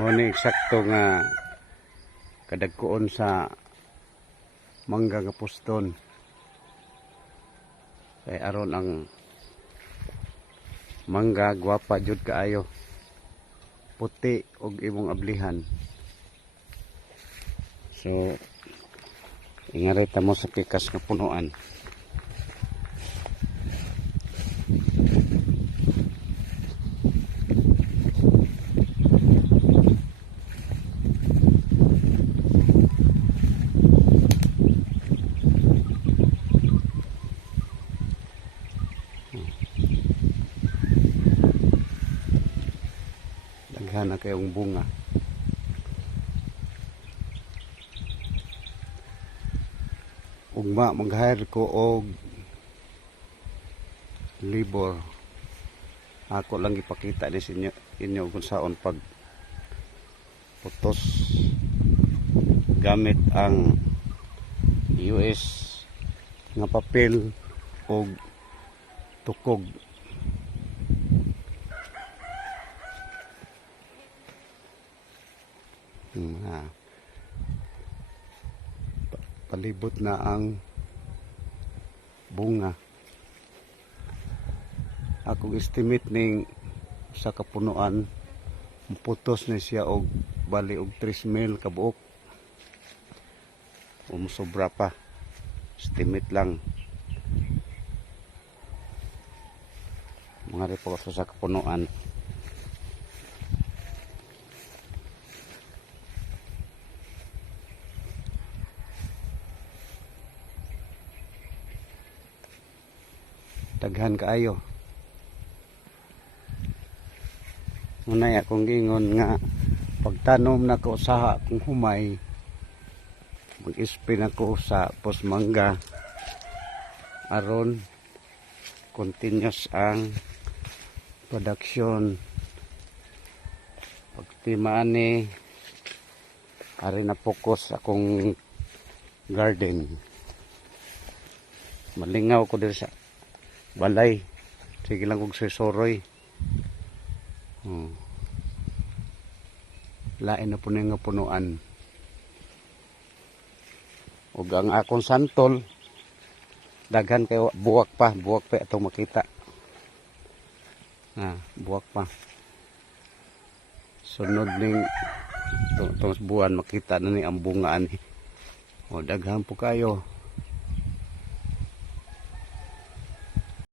Mo ni eksakto nga kadagkoon sa mangga nga puston. Kay aron ang mangga gwapa jud kaayo. Puti og imong ablihan. So ingarita mo sa pikas nga punuan. Daghan na kayong bunga. Ugma mag-hire ko og libor. Ako lang ipakita ni inyo kung saon pag putos gamit ang US nga papel og tukog. Palibot na ang bunga. Akong estimate ning sa kapunuan putos na siya og bali og 3 mil kabuok. Sobra pa. Estimate lang. Mga reporto sa kapunuan. Daghan kaayo. Unay akong gingon nga pagtanom na ko sa kung humay mag-spray na ko sa posmangga aron continuous ang production. Pagtimaan ni ari na focus akong garden. Malingaw ko diri sa balay. Sige lang kong sisoroy. Lain na po na nga punuan. O ang akong santol, daghan kayo, buwak pa itong makita. Buwak pa. Sunod ning itong buwan makita na ni ang bungaan. O daghan po kayo.